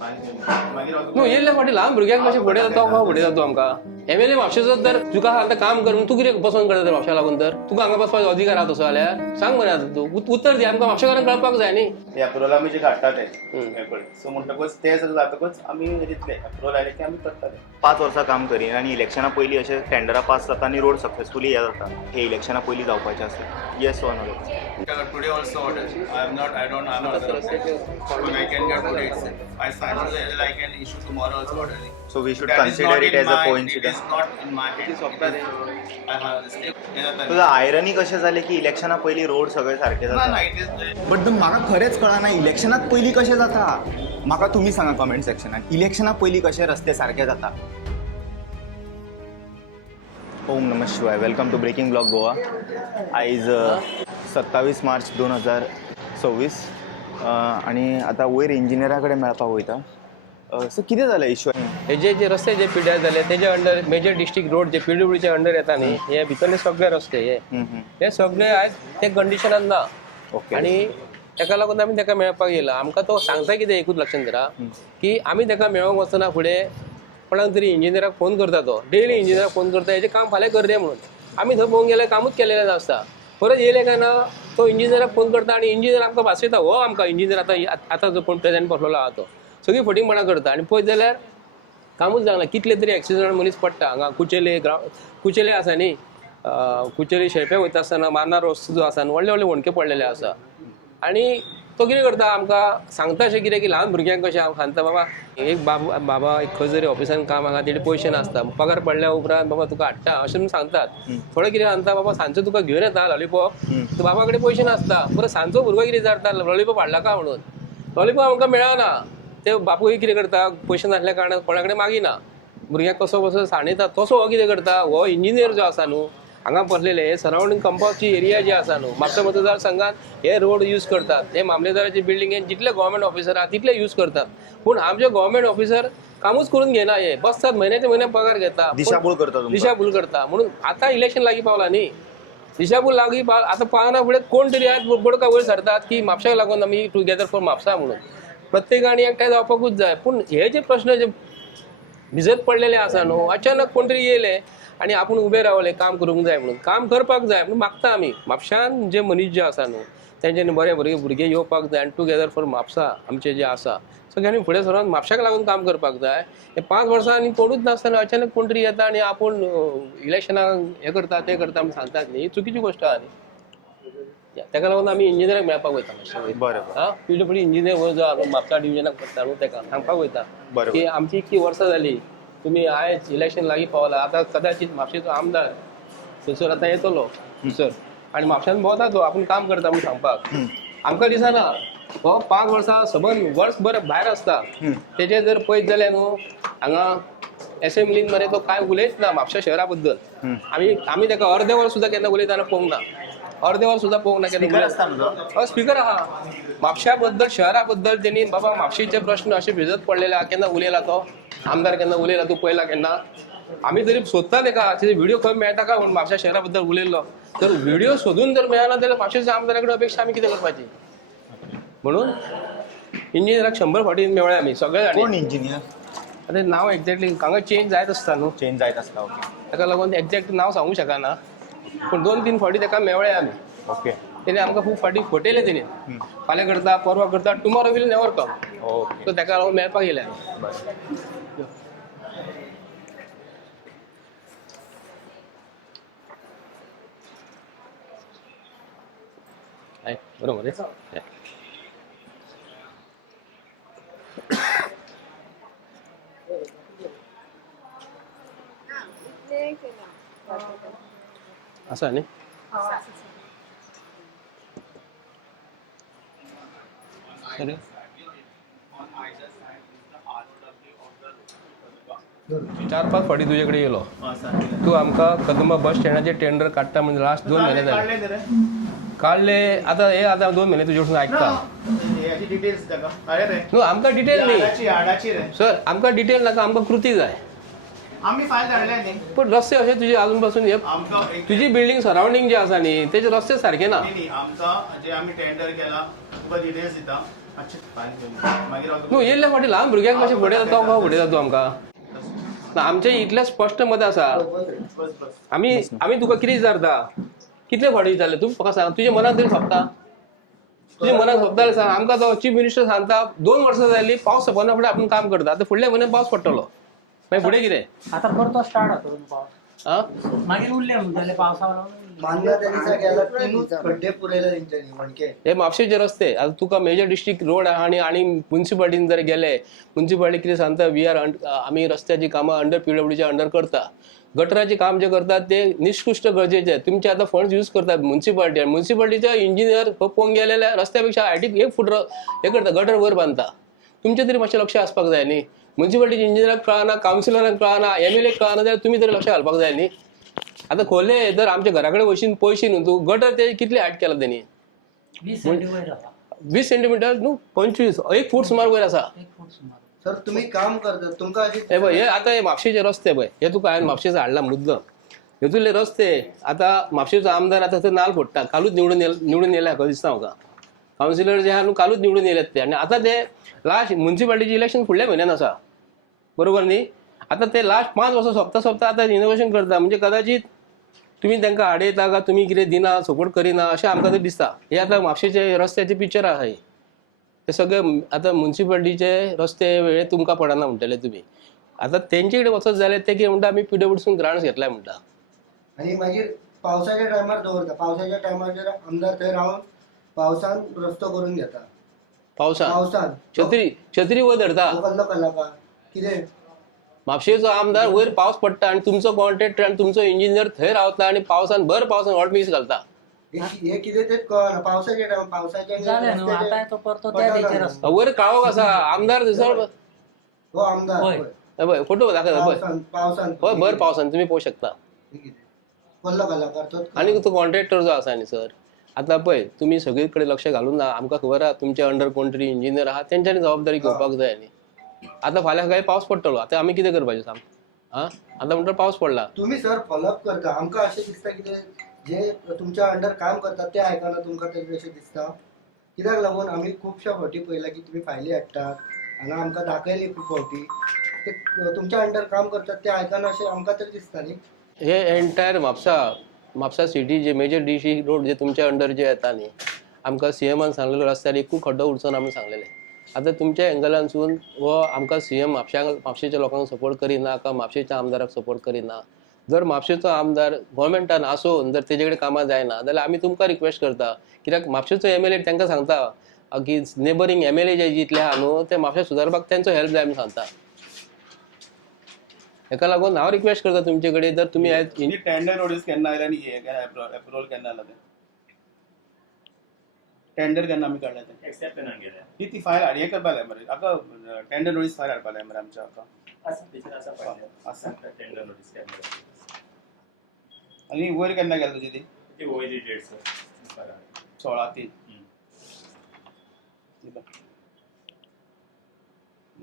न्हू येयल्ल्या फाटी ल्हान भुरग्यांक कशें फुडें जाता फुडें जाता आमकां एमएलए म्हापशेचो जर तुका आतां काम कर तूं कितें पसंत करता तर म्हापशा लागून तर तुका हांगा बसपाचो अधिकार आहा तसो जाल्यार सांग मरे आतां तूं उत्तर दी आमकां म्हापशेकारांक कळपाक जाय न्ही अप्रुवल आमी जे काडटा ते सो म्हणटकूच ते जर जातकूच आमी दितले अप्रुवल आयले की आमी करतले 5 वर्सां काम करीन आनी इलेक्शना पयलीं अशें टेंडरां पास जाता आनी रोड सक्सेसफुली हे जाता हे इलेक्शना पयलीं जावपाचें आसलें yes or no Today also ordered. I'm not but I can get today itself. I signed on the I can issue tomorrow also order. So we should That is consider not it in as a my- coincidence. It is not in my hands. I have this. तुझं आयरनी कशें जालें की इलेक्शना पयलीं road सगळे सारके No, जाता no, it is. But म्हाका खरेंच कळना इलेक्शनाक पयलीं कशें जाता म्हाका तुमी सांगा कमेंट सेक्शनात इलेक्शना पयलीं कशे रस्ते सारके जाता ओम नमः शिवाय welcome to breaking blog Goa आयज 27 मार्च 2026 आनी आतां वयर इंजिनियरा कडेन मेळपाक वयता सो कितें जालें इश्यू हे जे रस्ते जे पिड्यार जाले तेजे अंडर मेजर डिस्ट्रिक्ट रोड जे PWDचे अंडर येता न्ही हे भितरले सगळे रस्ते हे सगळे आयज ते कंडिशनान ना ओके आणि ताका लागून आमी ताका मेळपाक येयला आमकां तो सांगता कितें एकूच लक्षांत धरा की आमी ताका मेळोंक वचना फुडें कोणाक तरी इंजिनियराक फोन करता तो डेली इंजिनियराक फोन करता हेजें काम फाल्यां कर रे म्हणून आमी थंय पळोवंक गेल्यार कामूच केलेलें नासता परत येयले काय ना तो इंजिनियराक फोन करता आनी इंजिनियर आमकां भासयता हो आमकां इंजिनियर आतां जो कोण प्रेजेंट बसलेलो आहा तो सगळी फटींगपणां करता आनी पळयत जाल्यार कामूच जायना कितले तरी एक्सिडंट मनीस पडटा हांगा कुचेले आसा न्ही कुचेली शेळपे वयता आसतना मारनार रस्तो जो आसा व्हडले व्हडले वणके पडलेले आसा आनी तो कितें करता आमकां सांगता अशें कितें की ल्हान भुरग्यांक कशें हांव सांगता बाबा एक बाबा एक खंय जरी ऑफिसान काम हांगा तेणे पयशे नासता पगार पडल्या उपरांत बाबा तुका हाडटा अशें म्हूण सांगतात थोडे कितें सांगता बाबा सांजचो तुका घेवन येता लॉलीपॉप तर बाबा कडेन पयशे नासता परत सांजचो भुरगो कितें विचारता लॉलीपॉप हाडला का म्हणून लॉलीपॉप आमकां मेळना ते बापूय कितें करता पयशे नासल्या कारणान कोणा कडेन मागिना भुरग्यांक कसो साणयता तसो हो कितें करता हो इंजिनियर जो आसा न्हू हांगा पडलेले हे सरावंडींग कंपाऊंडची एरिया जी आसा न्हू म्हापसा मतदार संघात हे रोड यूज करतात हे मामलेदाराचे बिल्डिंगेन जितले गव्हर्मेंट ऑफिसर आहा तितले यूज करतात पूण आमचे गव्हर्मेंट ऑफिसर कामूच करून घेना हे बसतात म्हयन्याचे म्हयने पगार घेता दिशाभूल करता तुमकां. दिशाभूल करता म्हणून आतां इलेक्शन लागीं पावला न्ही दिशाभूल लागीं आतां पावना फुडें कोण तरी आयज बडका वयर सरतात की म्हापशाक लागून आमी टुगेदर फॉर म्हापसा म्हणून प्रत्येकानी एकठांय जावपाकूच जाय पूण हे जे प्रश्न जे भिजत पडलेले आसा न्हू अचानक कोण तरी येयले आनी आपूण उबे रावले काम करूंक जाय म्हणून काम करपाक जाय म्हणून मागता आमी म्हापशान जे मनीस जे आसा न्हू तेंच्यांनी बरे भुरगे येवपाक जाय आनी टुगेदर फॉर म्हापसा आमचे जे आसा सगळ्यांनी फुडें सरून म्हापशाक लागून काम करपाक जाय हे 5 वर्सां आनी कोणूच नासतना अचानक कोण तरी येता आनी आपूण इलेक्शनाक हे करता ते करता म्हूण सांगतात न्ही ही चुकीची गोश्ट आहा न्ही ताका लागून आमी इंजिनियराक मेळपाक वयता मातशें बरें हा PWD इंजिनियर जो आहा म्हापसा डिविजनाक पडटा न्हू ताका सांगपाक वयता बरें. की आमची इतकी वर्सां जाली तुमी आयज इलेक्शन लागीं पावला आतां कदाचित म्हापशेचो आमदार थंयसर आतां येतलो सर आनी म्हापशान भोंवता तो आपूण काम करता म्हूण सांगपाक आमकां दिसना हो 5 वर्सां सबंद वर्सभर भायर आसता तेजे जर पळयत जाल्यार न्हू हांगा एसेंब्लीन मरे तो कांय उलयच ना म्हापशा शहरा बद्दल आमी ताका अर्दे वर सुद्दां केन्ना उलयतना पळोवंक ना अर्दे वर सुद्दां पळोवंक ना केन्ना स्पिकर आहा म्हापशा बद्दल शहरा बद्दल तेणी बाबा म्हापशेचे प्रश्न अशे भिजत पडलेले आहा केन्ना उलयला तो आमदार केन्ना उलयला तूं पळयला केन्ना आमी तरी सोदता ताका तेजे व्हिडिओ खंय मेळटा काय म्हणून म्हापशा शहरा बद्दल उलयल्लो तर व्हिडिओ सोदून जर मेळना जाल्यार म्हापशेच्या आमदारा कडेन अपेक्षा आमी कितें करपाची म्हणून इंजिनियराक 100 फावटी मेवळे आमी सगळे कोण जाणी इंजिनियर आतां नांव एक्झॅक्टली हांगा चेंज जायत आसता न्हू चेंज जायत आसता ओके ताका लागून एक्झॅक्ट नांव सांगूं शकना पूण 2-3 फावटी ताका मेवळे आमी ओके तेणे आमकां खूब फावटी फटयले तेणे फाल्यां करता परवा करता tomorrow will never come okay so ताका लागून मेळपाक येयले आमी बरें बरोबर आसा न्ही अरे 4-5 फावटी तुजे कडेन येयलो तूं आमकां कदंबा बस स्टँडाचेर टेंडर काडटा म्हणजे लास्ट 2 म्हयने जाले काढले आतां हे आतां 2 म्हयने तुजे कडसून आयकता न्हू आमकां डिटेल न्ही सर आमकां डिटेल नाका आमकां कृती जाय आम्ही फायल धाडले न्ही पण रस्ते अशे तुजे अजून पासून हे आमकां तुजी बिल्डींग सरावंडींग जे आसा न्ही तेजे रस्ते सारके ना आमकां जे आमी टेंडर केला तुका डिटेल्स दिता मागीर हांव न्हू येयल्ल्या फाटी ल्हान भुरग्यांक कशें फुडें जाता काय फुडें जाता आमकां ना आमचें इतलें स्पश्ट मत आसा आमी तुका कितें विचारता कितले फावटी विचारले तूं म्हाका सांग तुज्या मनाक तरी सोंपता तुज्या मनाक सोंपता जाल्यार सांग आमकां तो चीफ मिनिस्टर सांगता 2 वर्सां जालीं पावस सोंपना फुडें आपूण काम करता आतां फुडल्या म्हयन्यान पावस पडटलो मागीर फुडें कितें आता परतो स्टार्ट होतो पावस आं मागीर उरले म्हणटले पावसा मान्यता दिसा गेला 3 खड्डे पुरयले तेंच्यांनी मणके हे म्हापशेचे रस्ते आता तुका मेजर डिस्ट्रिक्ट रोड आणि म्युन्सिपाल्टीन जर गेले म्युन्सिपाल्टी कितें सांगता वी आर आमी रस्त्याची कामां अंडर पीडब्ल्यूच्या अंडर करता गटराचे काम जे करतात ते निष्कृष्ट गरजेचे तुमचे आता फंड्स यूज करतात म्युन्सिपाल्टीचा इंजिनियर पळोवंक गेलेल्या रस्त्यापेक्षा हायटीक 1 फूट हे करता गटर वयर बांधता तुमचे तरी मातशें लक्ष आसपाक जाय न्ही म्युन्सिपाल्टीचे इंजिनियराक कळना कावन्सिलराक कळना MLA कळना जाल्यार तुमी तरी लक्ष घालपाक जाय न्ही आता खोले जर आमच्या घराकडे वयशीन पळयशी न्हू तूं गटर ते कितले हायट केला तेणी 20 सेंटीमीटर आसा 20 सेंटीमीटर न्हू 25 1 फूट सुमार वयर आसा 1 फूट सुमार सर तुम्ही काम करता तुमकां अशी हे पळय हे आता हे म्हापशेचे रस्ते पळय हे तुका हांवें म्हापशेचो हाडला मुद्दम हेतुले रस्ते आता म्हापशेचो आमदार आता थंय नाल फोडटा कालूच निवडून येयला खंय दिसता म्हाका कावन्सिलर जे आहा न्हू कालूच निवडून येयल्यात ते आनी आता ते लास्ट म्युन्सिपाल्टीचे इलेक्शन फुडल्या म्हयन्यान आसा बरोबर न्ही आता ते लास्ट 5 वर्सां सोंपता आता इनोव्हेशन करता म्हणजे कदाचित तुमी तांकां आडयता काय तुमी कितें दिना सपोर्ट करिना अशें आमकां तरी दिसता हे आता म्हापशेचे रस्त्याचे पिक्चर आहा हे सगळे आता म्युन्सिपाल्टीचे रस्ते वेळे तुमकां पडना म्हणटले तुमी आता तेंचे कडेन वचत जाल्यार ते कितें म्हणटा आमी PWDसून ग्रांट्स घेतलाय म्हणटा आणि मागीर पावसाच्या टायमार दवरता पावसाच्या टायमार आमदार थंय रावन पावसान रस्तो करून घेता पावसान छत्री वयर धरता कसलो कलाकार कितें म्हापशेचो आमदार वयर पावस पडटा आनी तुमचो कॉन्ट्रॅक्टर आनी तुमचो इंजिनियर थंय रावता आनी पावसान भर पावसान हॉट मिक्स घालता हे कितें तेच कळना पावसाच्या टायमार पावसाच्या जाले न्हू आता तो परतो त्या तेचेर आसा वयर काळोख आसा आमदार थंयसर हो आमदार होय. पळय फोटो दाखयता पळय पावसान हय भर पावसान तुमी पळोवंक शकता कसलो कलाकार तो आनी तो कॉन्ट्रॅक्टर जो आसा न्ही सर आता पळय तुमी सगळे कडेन लक्ष घालून ना आमकां खबर आहा तुमच्या अंडर कोण तरी इंजिनियर आहा तेंच्यांनी जबाबदारी घेवपाक जाय न्ही आता फाल्यां काय पावस पडटलो आता आमी कितें करपाचें सांग आता म्हणटा पावस पडला तुम्ही सर फॉलोअप करता आमकां अशें दिसता की जे तुमच्या अंडर काम करतात ते आयकना तुमकां तरी अशें दिसता कित्याक लागून आमी खुबश्या फावटी पळयला की तुमी फायली हाडटात हांगा आमकां दाखयली खूब फावटी ते तुमच्या अंडर काम करतात ते आयकना अशें आमकां तरी दिसता न्ही हे एंटायर म्हापसा सिटी जे मेजर DC रोड जे तुमच्या अंडर जे येता न्ही आमकां CMन सांगलेलो रस्त्यार एकूच खड्डो उरचो ना म्हणून सांगलेलें आता तुमच्या एंगलानसून हो आमकां CM म्हापशेच्या लोकांक सपोर्ट करिना का म्हापशेच्या आमदाराक सपोर्ट करिना जर म्हापशेचो आमदार गोवोरमेंटान आसून जर तेजे कडेन कामां जायना जाल्यार आमी तुमकां रिक्वेस्ट करता कित्याक म्हापशेचो MLA तांकां सांगता की नेबरींग MLA जे जितले आहा न्हू ते म्हापशे सुदारपाक तेंचो हेल्प जाय म्हणून सांगता हेका लागून हांव रिक्वेस्ट करता तुमचे कडेन जर तुमी टेंडर नोटीस केन्ना आयला आनी हे अप्रुवल केन्ना आला ते टेंडर केन्ना आमी काडला ते एक्सेप्ट करून गेले ती फायल हाड हे करपा जाय मरे आतां टेंडर नोटीस फायल हाडपा जाय मरे आमच्या हाका असं टीचर असा पाहिजे आसा टेंडर नोटीस केली आनी वयर केन्ना गेला तुजी ती ती वयली डेट सर 16/3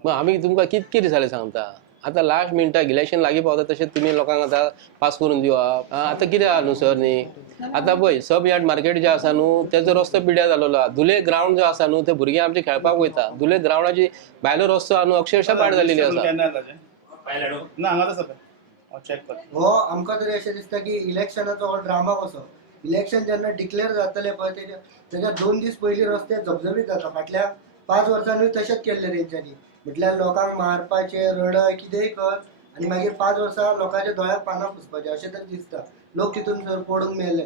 मग आमी तुमकां कितके दिसाले सांगता आता लास्ट मिनटाक इलेक्शन लागीं पावता तशें तुमी लोकांक आतां पास करून दिवप आतां कितें आहा न्हू सर न्ही आतां पळय सब यार्ड मार्केट जे आसा न्हू तेजो रस्तो पिड्यार जालोलो आहा धुले ग्रावंड जो आसा न्हू ते भुरगे आमचे खेळपाक वयता धुले ग्रावंडाची भायलो रस्तो आहा न्हू अक्षरशः पाड जालेली आसा केन्ना ताजें पाहिलं हाडू ना हांगाच आसा पळय हांव चॅक करता हो आमकां तरी अशें दिसता की इलेक्शनाचो हो ड्रामा कसो इलेक्शन जेन्ना डिक्लेअर जातले पळय तेच्या 2 दीस पयलीं रस्ते झबझबीत जाता फाटल्या 5 वर्सांनी तशेंच केल्ले तेंच्यांनी म्हटल्यार लोकांक मारपाचे रडय कितेंय कर आनी मागीर 5 वर्सां लोकांच्या दोळ्याक पानां पुसपाचें अशें तरी दिसता लोक तितून सर पडून मेले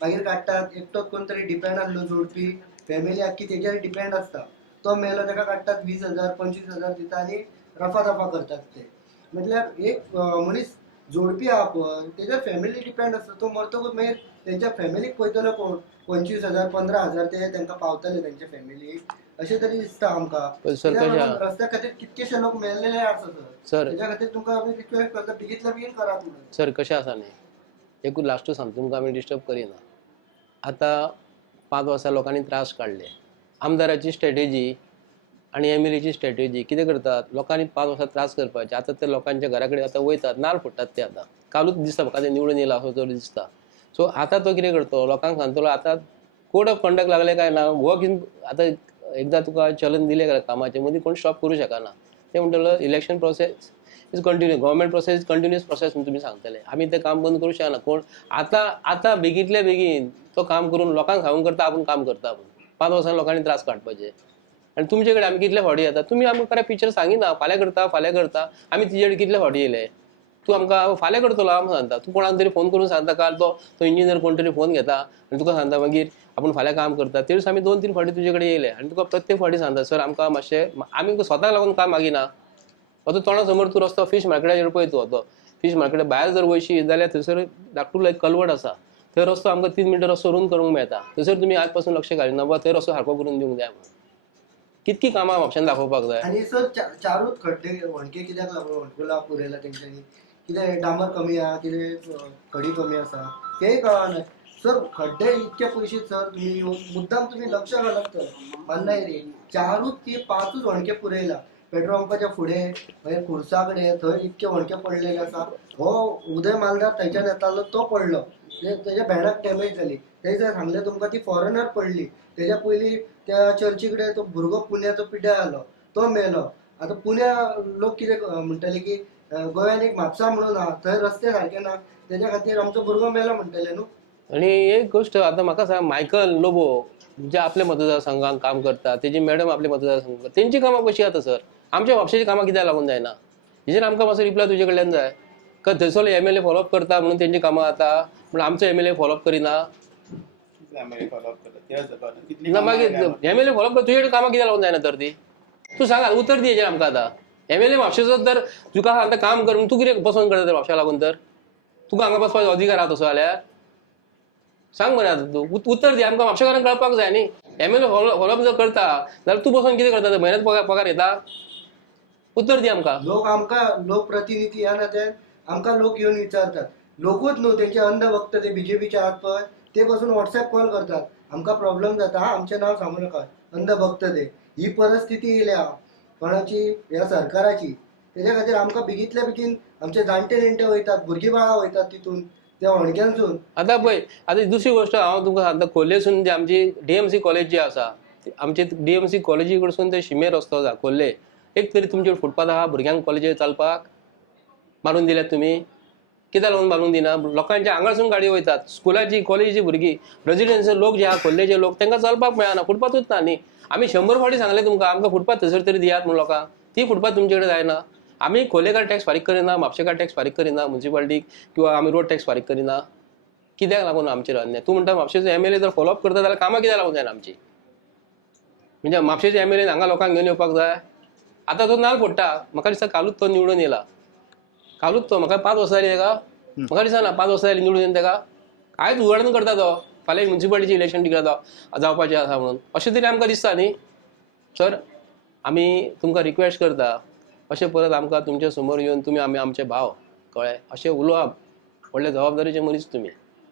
मागीर काडटात एकटोच कोण तरी डिपेंड आसलो जोडपी फॅमिली आख्खी तेजेर डिपेंड आसता तो मेलो ताका काडटात 20,000 25,000 दिता आनी रफा दफा करतात ते म्हटल्यार एक मनीस जोडपी आहा पळय तेजेर फॅमिली डिपेंड आसता तो मरतकूच मागीर तेंच्या फॅमिलीक पळयतलो कोण 25,000 15,000 ते तांकां पावतले तेंच्या फॅमिलीक अशें तरी दिसता आमकां सर कशें रस्त्या खातीर कितकेशे लोक मेल्लेले आसा सर तेच्या खातीर तुमकां आमी रिक्वेस्ट करता बेगींतल्या बेगीन करात म्हणून सर कशें आसा न्ही एकूच लास्ट सांगता तुमकां आमी डिस्टर्ब करिना आतां 5 वर्सां लोकांनी त्रास काडले आमदाराची स्ट्रॅटेजी आणि MLAची स्ट्रॅटेजी कितें करतात लोकांनी 5 वर्सां त्रास करपाचे आतां ते लोकांच्या घरा कडेन आतां वयतात नाल फोडटात ते आतां कालूच दिसता म्हाका ते निवडून येयला असो तरी दिसता सो आतां तो कितें करतो लोकांक सांगतलो आतां कोड ऑफ कंडक्ट लागले काय ना वर्क इन आतां एकदा तुका चलन दिले कामाचे मदीं कोण स्टॉप करूं शकना. ते म्हणटलो election process is continue, government process is continuous process म्हणून तुमी सांगतले. आमी तें काम बंद करूं शकना. कोण आतां बेगींतल्या बेगीन तो काम करून लोकांक सांगूंक करता आपूण काम करता म्हणून 5 वर्सांनी लोकांनी त्रास काडपाचे. आनी तुमचे कडेन आमी कितले फावटी येता, तुमी आमकां खरें पिक्चर सांगिना फाल्यां करता. आमी तुजे कडेन कितले फावटी येयले, तूं आमकां फाल्यां करतलो आमी सांगता. तूं कोणाक तरी फोन करून सांगता काल तो इंजिनियर कोण तरी फोन घेता आनी तुका सांगता मागीर आपूण फाल्यां काम करता. ते दिवस आमी 2-3 फावटी तुजे कडेन येयले आनी तुका प्रत्येक फावटी सांगता सर आमकां मातशें, आमी स्वताक लागून काम मागिना. तो तोंडा समोर तूं रस्तो फीश मार्केटाचेर पळय तूं तो फीश मार्केटा भायर जर वयशी जाल्यार थंयसर धाकटूलो एक कलवट आसा, थंय रस्तो आमकां 3 मिनटां रस्तो रन करूंक मेळटा. थंयसर तुमी आज पासून लक्ष घालिना बाबा थंय रस्तो सारको करून दिवंक जाय म्हणून. कितकी कामां म्हापशान दाखोवपाक जाय. आणि सर चारूच खड्डे होणके कित्याक लागून होणकुला पुरयला तेंच्यांनी, कितें डांबर कमी आहा, कितें खडी कमी आसा तेंय कळना. सर खड्डे इतके पयशे सर तुम्ही मुद्दाम तुम्ही लक्ष घालत तर मान्नाय रे. 4च ते 5च होणके पुरयला. पेट्रोल पंपाच्या फुडें मागीर खुर्सा कडेन थंय इतके होणके पडलेले आसा. हो उदय मालदार थंयच्यान येतालो तो पडलो, तेज्या भेणाक डॅमेज जाली. थंय सांगलें तुमकां ती फॉरेनर पडली. तेज्या पयलीं त्या चर्ची कडेन तो भुरगो पुण्याचो पिड्ड्यार जालो तो मेलो. आतां पुण्या लोक कितें म्हणटले की गोंयान एक म्हापसा म्हणून आहा थंय रस्ते सारके ना, तेज्या खातीर आमचो भुरगो मेलो म्हणटले न्हू. आणि एक गोष्ट आतां म्हाका सांग, मायकल लोबो जे आपल्या मतदारसंघात काम करता, तेजी मॅडम आपल्या मतदारसंघात करता, तेंची कामां कशी आता सर, आमच्या म्हापशेची कामां कित्याक लागून जायना. हेजेर आमकां मातसो रिप्लाय तुजे कडल्यान जाय. थंयसरलो MLA फॉलोअप करता म्हणून तेंची कामां जाता, पूण आमचो MLA फॉलोअप करिना. ना मागीर MLA फॉलोअप करता तुजे कडेन कामां कित्याक लागून जायना तर ती तूं सांगा, उतर दी हेजेर आमकां. आतां MLA म्हापशेचो तर तुका आतां काम कर, तूं कितें पसंत करता तर म्हापशा लागून तर तुका हांगा बसपाचो अधिकार आहा तसो जाल्यार सांग मरे. आतां तूं उत्तर दी आमकां म्हापशेकारांक कळपाक जाय न्ही. MLA फॉलोअप जर करता जाल्यार तूं बसून कितें करता, म्हयन्यात पगार घेता. उत्तर दी आमकां. लोक प्रतिनिधी या नात्यान आमकां लोक येवन विचारतात. लोकूच न्हू तेंचे अंधभक्त ते BJPचे आहात पळय ते बसून व्हॉट्सॲप कॉल करतात. आमकां प्रॉब्लेम जाता, हा आमचें नांव सांगू नाका, अंधभक्त ते. ही परिस्थिती येयल्या कोणाची, ह्या सरकाराची. तेज्या खातीर आमकां बेगींतल्या बेगीन आमचे जाणटे नेणटे वयतात, भुरगीं बाळां वयतात तितून त्या होणक्यांसून. आतां पळय, आतां दुसरी गोश्ट हांव तुमकां सांगता, खोर्लेसून जी आमची DMC कॉलेज जी आसा, आमचे DMC कॉलेजी कडसून ते शिमे रस्तो आसा खोर्ले, एक तरी तुमचे फुटपाथ आहा भुरग्यांक कॉलेजीर चलपाक मारून दिल्यात तुमी. कित्याक लागून मारून दिना. लोकांच्या हांगासून गाडयो वयतात, स्कुलाची कॉलेजीची भुरगीं, रेजिडेन्शियल लोक जे आहा खोर्लेचे लोक, तांकां चलपाक मेळना, फुटपाथूच ना न्ही. आमी 100 फावटी सांगले तुमकां आमकां फुटपाथ थंयसर तरी दियात म्हणून लोकांक. ती फुटपाथ तुमचे कडेन जायना. आमी खोर्लेकार टॅक्स फारीक करिना, म्हापशेकार टॅक्स फारीक करिना म्युन्सिपालिटीक, किंवा आमी रोड टॅक्स फारीक करिना. कित्याक लागून आमचेर अन्याय. तूं म्हणटा म्हापशेचो MLA जर फॉलोअप करता जाल्यार कामां कित्याक लागून जायना आमची. म्हणजे म्हापशेचे MLA हांगा लोकांक घेवन येवपाक जाय. आतां तो नाल्ल फोडटा, म्हाका दिसता कालूच तो निवडून येयला. कालूच तो, म्हाका 5 वर्सां जालीं तेका, म्हाका दिसना 5 वर्सां जालीं निवडून येवन तेका. कांयच उघडून करता तो. फाल्यां म्युन्सिपालिटीची इलेक्शन डिक्लेअर जावपाचें आसा म्हणून अशें तरी आमकां दिसता न्ही. सर आमी तुमकां रिक्वेस्ट करता, अशें परत आमकां तुमचे समोर येवन तुमी आमचे भाव कळ्ळें अशें उलोवप. व्हडले जबाबदारीचे मनीस तुमी.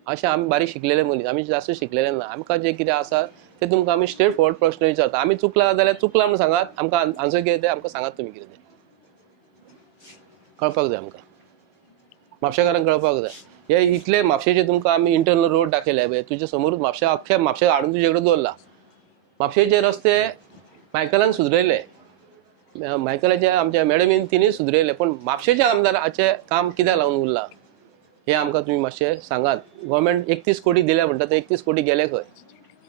अशें आमी बारीक शिकलेले मनीस, आमी जास्त शिकलेले ना. आमकां जें कितें आसा तें तुमकां आमी स्ट्रेट फॉरवर्ड प्रश्न विचारता. आमी चुकला जाल्यार चुकला म्हणून सांगात, आमकां आन्सर कितें तें आमकां सांगात. तुमी कितें तें कळपाक जाय आमकां, म्हापशेकारांक कळपाक जाय. हे इतले म्हापशेचे तुमकां आमी इंटरनल रोड दाखयले पळय, तुजे समोरूच म्हापशा अख्ख्या म्हापशा हाडून तुजे कडेन दवरला. म्हापशेचे रस्ते मायकलान सुदरयले, मायकलाचे आमच्या मॅडमीन तिणेय सुदरयले, पूण म्हापशेच्या आमदाराचें काम कित्याक लागून उरलां हें आमकां तुमी मातशें सांगात. गोवोरमेंट 31 कोटी दिल्या म्हणटा ते 31 कोटी गेले खंय.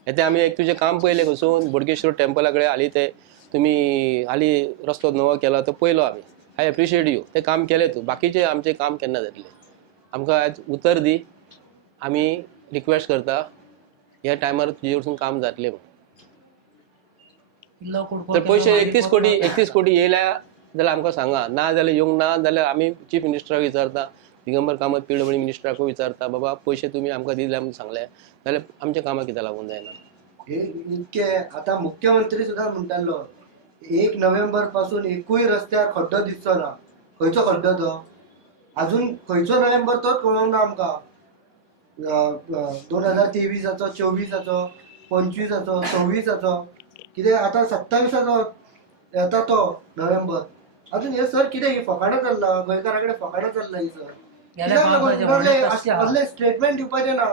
हें आमी एक तुजें काम पयलें खंयसून बोडगेश्वर टॅम्पला कडेन हालीं ते तुमी हालीं रस्तो नवो केला तो पयलो आमी. आय एप्रिशिएट यू, तें काम केलें तूं. बाकीचें आमचें काम केन्ना जातलें. आमकां आयज उतर दी. आमी रिक्वेस्ट करता ह्या टायमार तुजे कडसून काम जातलें म्हणून. तर पयशे 31 कोटी येयल्या जाल्यार आमकां सांगा, ना जाल्यार येवंक ना जाल्यार आमी चीफ मिनिस्टराक विचारता, दिगंबर कामत PWD मिनिस्टराकूय विचारता, बाबा पयशे तुमी आमकां दिले म्हणून सांगले जाल्यार आमच्या कामां कित्याक लागून जायना. हे इतके आतां मुख्यमंत्री सुद्दां म्हणटालो 1 नोव्हेंबर पासून एकूय रस्त्यार खड्डो दिसचो ना. खंयचो खड्डो तो अजून खंयचो नोव्हेंबर तोच कळोंक ना आमकां. 2023 24 25 26 कितें आतां 27 येता तो नोव्हेंबर. अजून हे सर कितें फकाणां चल्ला गोंयकारा कडेन, फकाणां चल्ला ही सर. कित्याक लागून असले स्टेटमेंट दिवपाचे ना.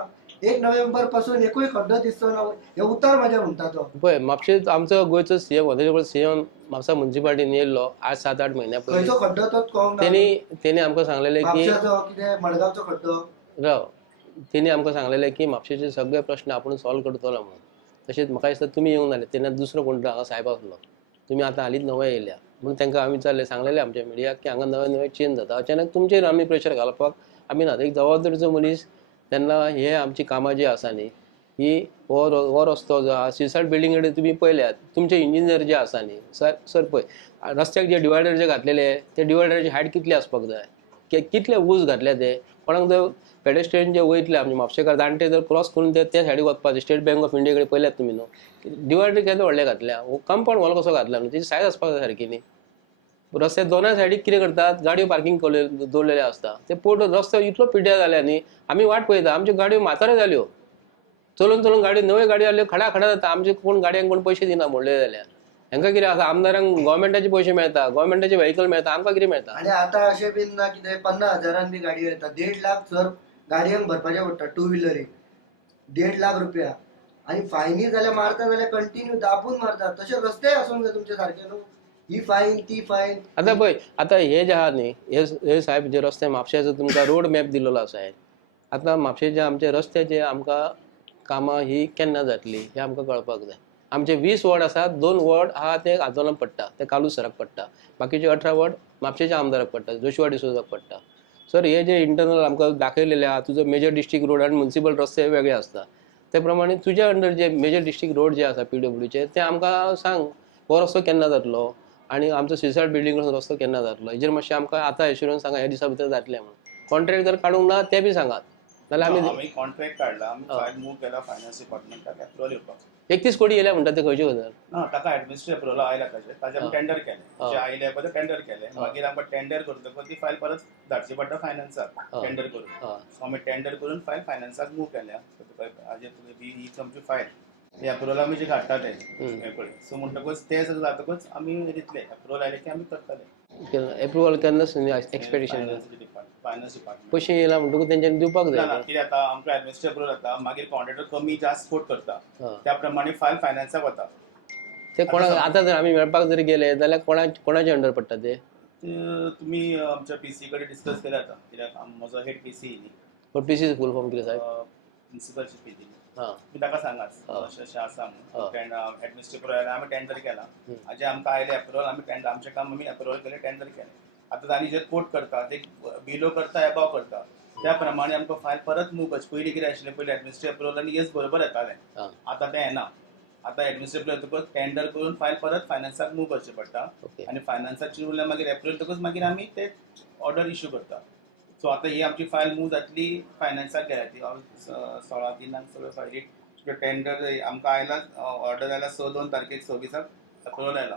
1 नोव्हेंबर पासून एकूय खड्डो दिसतो ना, हे उतार माझ्या म्हणटा तो. पळय म्हापशे आमचो गोंयचो सीएम ऑनरेबल सीएम म्हापसा म्युन्सिपालिटीन येयल्लो आज 7-8 म्हयन्या पयलीं. खंयचो खड्डो तोच कळोंक ना. तेणी आमकां सांगलेलें की म्हापशाचो कितें मडगांवचो खड्डो. राव तेणी आमकां सांगलेलें की म्हापशेचे सगळे प्रश्न आपूण सॉल्व करतलो म्हणून. तशेंच म्हाका दिसता तुमी येवंक नासले तेन्ना दुसरो कोण हांगा साहेब आसलो. तुमी आतां हालींच नवे येयल्या म्हणून तांकां आमी सांगलेलें आमच्या मिडियाक की हांगा नवे चेंज जाता. अचानक तुमचेर आमी प्रेशर घालपाक आमी ना. एक जबाबदारीचो मनीस तेन्ना हे आमची कामां जी आसा न्ही ही हो रस्तो जो आहा सिसाट बिल्डिंगे कडेन तुमी पळयल्यात तुमचे इंजिनियर जे आसा न्ही सर पळय रस्त्याक जे डिवायडर जे घातलेले ते डिवायडराची हायट कितली आसपाक जाय, कितले ऊस घातले ते कोणाक जर पेडेस्ट्रियन जे वयतले आमचे म्हापशेकार जाणटे जर क्रॉस करून ते सायडीक वचपाचे स्टेट बँक ऑफ इंडिया कडेन पळयल्यात तुमी न्हू डिवायडर केन्ना व्हडले घातल्या कंपाउंड वॉल कसो घातला न्हू तेजी सायज आसपाक जाय सारकी न्ही. रस्त्या दोनाय सायडीक कितें करतात गाडयो पार्किंग दवरलेले आसता ते रस्तो इतलो पिड्ड्यार जाल्या न्ही आमी वाट पळयता आमच्यो गाडयो म्हाताऱ्यो जाल्यो चलून गाडी नव्यो गाडयो जाल्यो खडा जाता आमचे कोण गाडयांक कोण पयशे दिना म्हणले जाल्यार हांकां कितें आसा आमदारांक गव्हर्मेंटाचे पयशे मेळटा गव्हर्मेंटाचे व्हेकल मेळटा आमकां कितें मेळटा. आणि आता अशें बीन ना कितें 50,000 बी गाडयो येता 1.5 लाख सर गाडयांक भरपाचे पडटा टू व्हिलरीक 1.5 लाख रुपया आणि फायनी जाल्यार मारता जाल्यार कंटिन्यू दाबून मारतात. तशे रस्ते आसूंक जाय तुमचे सारके न्हू ही फायन ती फायन. आतां पळय आतां हे जे आहा न्ही हे साहेब जे रस्ते म्हापश्याचो तुमकां रोड मॅप दिलेलो आसा आतां म्हापशेचे आमचे रस्त्याचे आमकां कामां ही केन्ना जातली हे आमकां कळपाक जाय. आमचे 20 वॉर्ड आसात 2 वॉर्ड आहा ते आजोलांक पडटा ते कालूस सराक पडटा बाकीचे 18 वॉर्ड म्हापशेच्या आमदाराक पडटा जोशुआ डिसोजाक पडटा. सर हे जे इंटरनल आमकां दाखयलेले आहा तुजो मेजर डिस्ट्रिक्ट रोड आनी म्युन्सिपल रस्ते वेगळे आसता ते प्रमाणे तुज्या अंडर जे मेजर डिस्ट्रिक्ट रोड जे आसा PWचे ते आमकां सांग हो रस्तो केन्ना जातलो आनी आमचो सिसाट बिल्डिंग रस्तो केन्ना जातलो हेजेर मातशें आमकां आतां एश्युरन्स सांगा ह्या दिसा भितर जातलें म्हणून. कॉन्ट्रॅक्ट जर काडूंक ना ते बी सांगात जाल्यार आमी कॉन्ट्रॅक्ट काढला आमी फायल मूव केला फायनान्स डिपार्टमेंटाक अप्रुवल येवपाक 31 कोटी येयल्या म्हणटा ते खंयचे गजाल ना ताका ऍडमिनिस्ट्रेटिव्ह अप्रुवल आयला ताजे आमी टेंडर केले जे आयले पळय ते टेंडर केले मागीर आमकां टेंडर करतकच ती फायल परत धाडची पडटा फायनान्साक टेंडर करून सो आमी टेंडर करून फायल फायनान्साक मूव केल्या हाजे ही आमची फायल हे अप्रुवल आमी जे काडटा ते हे पळय सो म्हणटकच ते जर जातकच आमी दितले अप्रुवल आयले की आमी करतले एप्रुवल केन्ना एक्सपेक्टेशन फायनान्स डिपार्टमेंट पयशे येयला म्हणटकूच तेंच्यांनी दिवपाक ना जाय. ना कितें जाता आमकां ऍडमिनिस्ट्रेटिव्ह अप्रुवल जाता मागीर कॉन्ट्रॅक्टर कमी जास्त कोट करता त्या प्रमाणे फायल फायनान्साक वता. ते कोणाक आतां जर आमी मेळपाक जर गेले जाल्यार कोणाचे अंडर पडटा ते तुमी आमच्या PC कडेन डिस्कस केल्या जाता कित्याक म्हजो हेड PC न्ही PCC फूल फॉर्म कितें साहेब प्रिन्सिपलची PC हां तुमी ताका सांगात अशें अशें आसा म्हणून ऍडमिनिस्ट्रेटिव्ह अप्रुवल आमी टेंडर केला जे आमकां आयले अप्रुवल आमी टेंडर आमचें काम आमी अप्रुवल केलें टेंडर केलें. आतां तांणी जे कोट करता ते बिलो करता एबाव करता त्या प्रमाणे आमकां फायल परत मूव करची. पयलीं कितें आशिल्लें पयलीं ऍडमिनिस्ट्रेटिव्ह अप्रुवल आनी येस बरोबर येतालें आतां तें येना. आतां ऍडमिनिस्ट्रेटिव्ह येतकच टेंडर करून फायल परत फायनान्साक मूव करचें पडटा आनी फायनान्साची उरल्या मागीर एप्रूवल येतकच मागीर आमी ते ऑर्डर इश्यू करता. सो आतां ही आमची फायल मूव जातली फायनान्साक गेल्या ती 16/3 सगळ्यो फायली टेंडर आमकां आयला ऑर्डर आयला 6/2 तारखेक 26 अप्रुवल आयला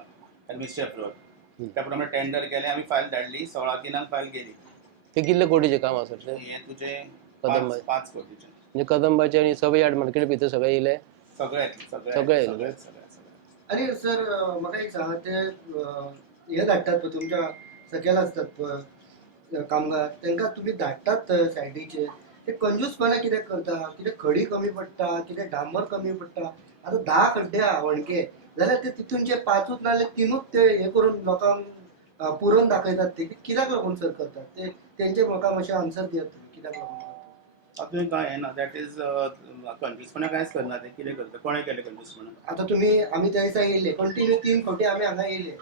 ऍडमिनिस्ट्रेटिव्ह अप्रुवल त्या प्रमाणे टेंडर केलें आमी फायल धाडली 16/3 फायल गेली. ते कितले कोटीचें काम आसा ते हे तुजे कदंबा 5 कोटीचे म्हणजे कदंबाचे आनी सब यार्ड मार्केट भितर सगळे येयले सगळे सगळे. आणि सर म्हाका एक सांगा ते हे धाडटात पळय तुमच्या सकयल आसतात पळय कामगार तांकां तुमी धाडटात सायडीचे ते कंजूसपणा कितें करता कितें खडी कमी पडटा कितें डांबर कमी पडटा. आतां 10 खड्डे आहा वणके जाल्यार ते तितूनचे 5च नाल्यार 3च ते हे करून लोकांक पुरोवन दाखयतात ते कित्याक लागून सर करतात ते तेंचे म्हाका मातशें आन्सर दियात तुमी कित्याक लागून. तातूंत कांय येना दॅट इज कंजूसपणा कांयच करना ते कितें करता कोणें केलें कंजूसपणा. आतां तुमी आमी त्या दिसा येयले कंटिन्यू 3 फावटी आमी हांगा येयले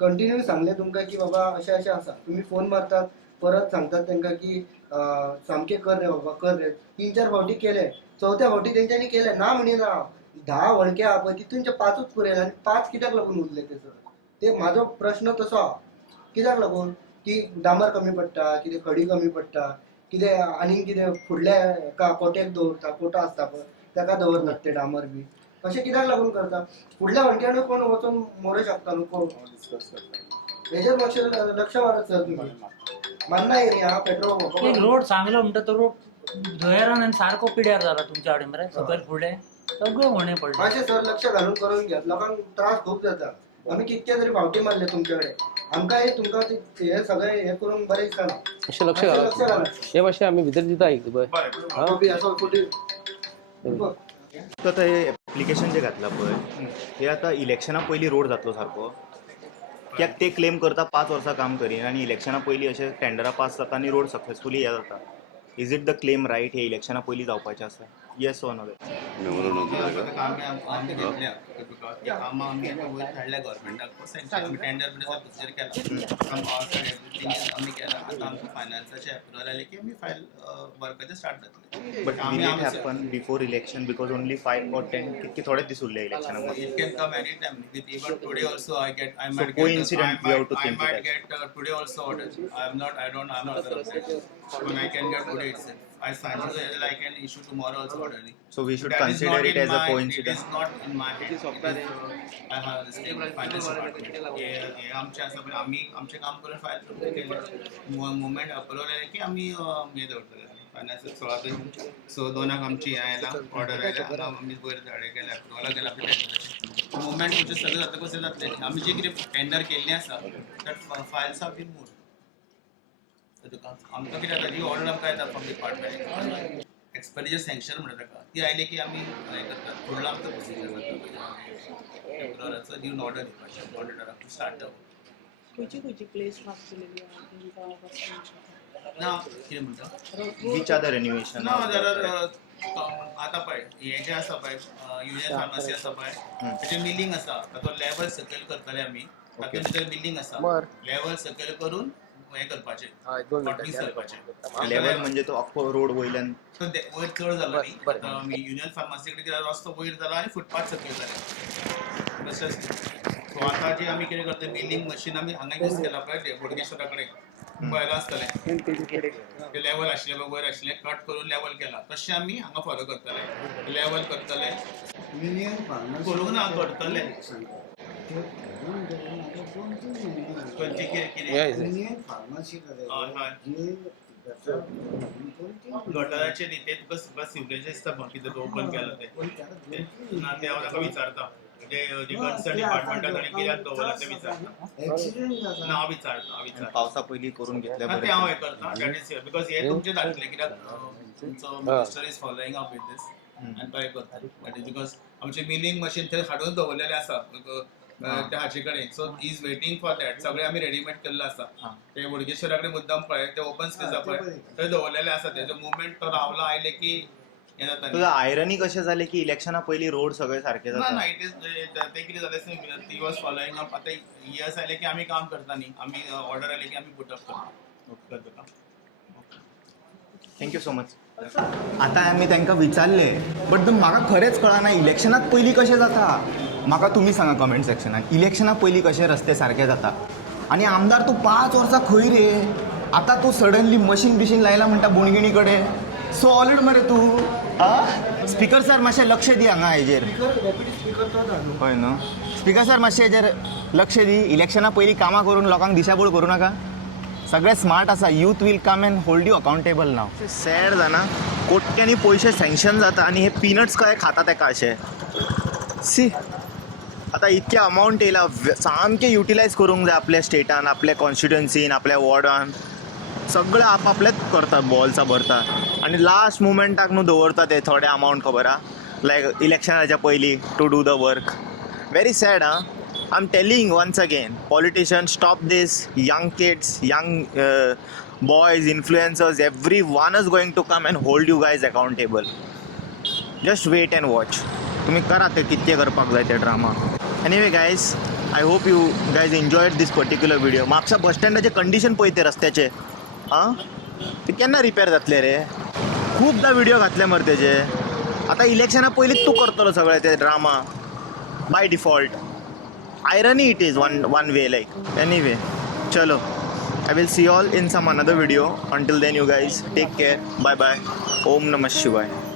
कंटिन्यू सांगले तुमकां की बाबा अशें अशें आसा तुमी फोन मारतात परत सांगतात तांकां की सामकें कर रे बाबा कर रे 3-4 फावटी केले 4थ्या फावटी तेंच्यांनी केले ना म्हणिना 10 वणके आहा पळय तितूनचे 5च पुरयले आनी 5 कित्याक लागून उरले ते सर ते म्हाजो प्रश्न तसो आहा कित्याक लागून की डांबर कमी पडटा कितें खडी कमी पडटा कितें आनी कितें फुडल्या एका कोट्याक दवरता कोटो आसता पळय ताका दवरनात ते डांबर बी अशें कित्याक लागून करता. फुडल्या वणक्यान कोण वचून मरूं शकता न्हू कोण डिस्कस करता हेजेर लक्ष मारत सर तुमी मान्ना एरिया हा पेट्रोल एक रोड चांगलो म्हणटा तो रोड धुयेरान आनी सारको पिड्यार जाला तुमच्या कडेन मरे सकयल फुडें सगळें होणे पडलें. मातशें सर लक्ष घालून करून घेत लोकांक त्रास खूब जाता आमी कितके तरी फावटी मारले तुमचे कडेन आमकां हे तुमकां हे सगळें हे करून बरें दिसता अशें लक्ष घाला हे मातशें आमी भितर दिता एक पळय तर आता हे एप्लिकेशन जे घातला पळय हे आता इलेक्शना पयलीं रोड जातलो सारको कित्याक ते क्लेम करता 5 वर्सां काम करीन आनी इलेक्शना पयलीं अशें टेंडरां पास जाता आनी रोड सक्सेसफुली हे जाता. Is it the claim right हे इलेक्शना पयलीं जावपाचें आसा? Yes or no? आमी घेतल्या कामां आमी वयर धाडल्या गव्हर्मेंटाक आमी टेंडर प्रोसिजर केला आमी केला आतां आमकां फायनान्साचे एप्रुवल आले की आमी फायल वर्काचे स्टार्ट जातले. But will it happen before election because only 5 or 10 कितके थोडेच दीस उरले इलेक्शना मध्ये. It can come anytime. With even today also, I might coincident we have to think might it get today also order. I'm not aware of that. When I can get today itself. I sign it, I can issue tomorrow also order. So we should That is consider not it in as a my- coincidence. It is not in my hand. I have the state finance department. हे आमचे असं पण आम्ही आमचे काम करून file करून केले. मुवमेंट अप्रूव्हल आले की आम्ही हे दवरतले. फायनान्स 16 ते 2 आमची आयला ऑर्डर आयला आम्ही वयर धाडे केल्या अप्रूव्हल केला आपल्या मुवमेंट तुमचे सगळं जाता कशें जातलें आमी जे कितें टेंडर केल्लें आसा त्या फायल्स आर बीन मूव्ड. आमकां कितें जाता जी ऑर्डर आमकां येता फ्रॉम डिपार्टमेंट एक्सपेंडिचर सँक्शन म्हणटा ताका ती आयली की आमी हें करतात फुडलो आमचो प्रोसिजर जाता एप्रुवलाचो दिवन ऑर्डर दिवपाचें ऑर्डराक टू स्टार्ट खंयची प्लेस वापरलेली आहा ना कितें म्हणटा Which are the renovation? ना जाल्यार आतां पळय हें जें आसा पळय युनियन फार्मसी आसा पळय तेजें मिलिंग आसा ताचो लेवल सकयल करतले आमी तातूंत भितर मिलिंग आसा लेवल सकयल करून हें करपाचें कॉटनिंग करपाचें लेवल म्हणजे तो अख्खो रोड वयल्यान वयर चड जालो न्ही आमी युनियन फार्मासी कडेन कितें रस्तो वयर जाला आनी फुटपाथ सकयल जालें तशेंच सो आतां जी आमी कितें करता मिलिंग मशीन आमी हांगा यूज केला पळय बोडगेश्वरा कडेन पळयलां आसतलें ते लेवल आशिल्लें वयर आशिल्लें कट करून लेवल केला तशें आमी हांगा फॉलो करतले लेवल करतले करूंक ना करतले खंयची कितें गटाराचे न्ही ते तुका सगळं सिवरेज दिसता कितें ओपन केला ते ना ते हांव ताका विचारता जे कन्सर्न डिपार्टमेंटा कडेन कित्याक दवरला ते विचारता ना हांव विचारता पावसा पयलीं करून घेतल्या ते हांव हें करता दॅट इज बिकॉज हे तुमचे धाडटले कित्याक तुमचो minister is following up with this आनी तो हें करता दॅट इज बिकॉज आमचे मिलिंग मशीन थंय हाडून दवरलेले आसा त्या हाचे कडेन so is waiting for that सगळे आमी रेडीमेड केल्लो आसा ते बोडगेश्वरा कडेन मुद्दाम पळय ते ओपन स्पेस आसा पळय थंय दवरलेले आसा तेजो मुवमेंट तो रावला आयले की हें जाता तुझं आयरनी कशें जालें की इलेक्शना पयलीं रोड सगळे सारके ना जाता ना इट इज ते कितें जालें ती वॉज फॉलोइंग अप आतां इयर्स आयले की आमी काम करता न्ही आमी ऑर्डर आयले की आमी पुट अप करता थँक्यू सो मच. आतां आमी तांकां विचारलें बट म्हाका खरेंच कळना इलेक्शनाक पयलीं कशें जाता म्हाका तुमी सांगा कमेंट सेक्शनाक इलेक्शना पयलीं कशे रस्ते सारके जाता आनी आमदार तूं 5 वर्सां खंय रे आतां तूं सडनली मशीन बिशीन लायला म्हणटा बोणगिणी कडेन सॉलिड मरे तूं स्पिकर सर मातशें लक्ष दी हांगा हेजेर डेप्युटी स्पीकर तो धाडलो हय न्हू स्पिकर सर मातशें हेजेर लक्ष दी इलेक्शना पयलीं कामां करून लोकांक दिशाभूल करूं नाका सगळे स्मार्ट आसा youth will come and hold you accountable नाव सॅड जाना कोट्यांनी पयशे सँक्शन जाता आनी हे पिनट्स कशे खाता तेका अशें सी आतां इतके अमावंट येयला सामकें युटिलायज करूंक जाय आपल्या स्टेटान आपल्या कॉन्स्टिट्युएन्सीन आपल्या वॉर्डान सगळे आपलेच करतात बॉल्सां भरतात आनी लास्ट मुमेंटाक न्हू दवरता ते थोडे अमावंट खबर आहा लायक इलेक्शनाच्या पयलीं to do the work very sad आं I am telling once again politicians stop this young kids young boys influencers every one is going to come and hold you guys accountable just wait and watch तुम्ही करा ते कितके करपाक जाय ते drama anyway guys I hope you guys enjoyed this particular video Mapusa bus स्टँडाचे condition पळय ते रस्त्याचे आं ते केन्ना रिपेर जातले रे खूबदां व्हिडिओ घातले मरे तेजे आतां इलेक्शना पयलींच तूं करतलो सगळे ते drama by default irony it is one way like anyway chalo I will see you all in some another video until then you guys take care bye bye om namah shivaya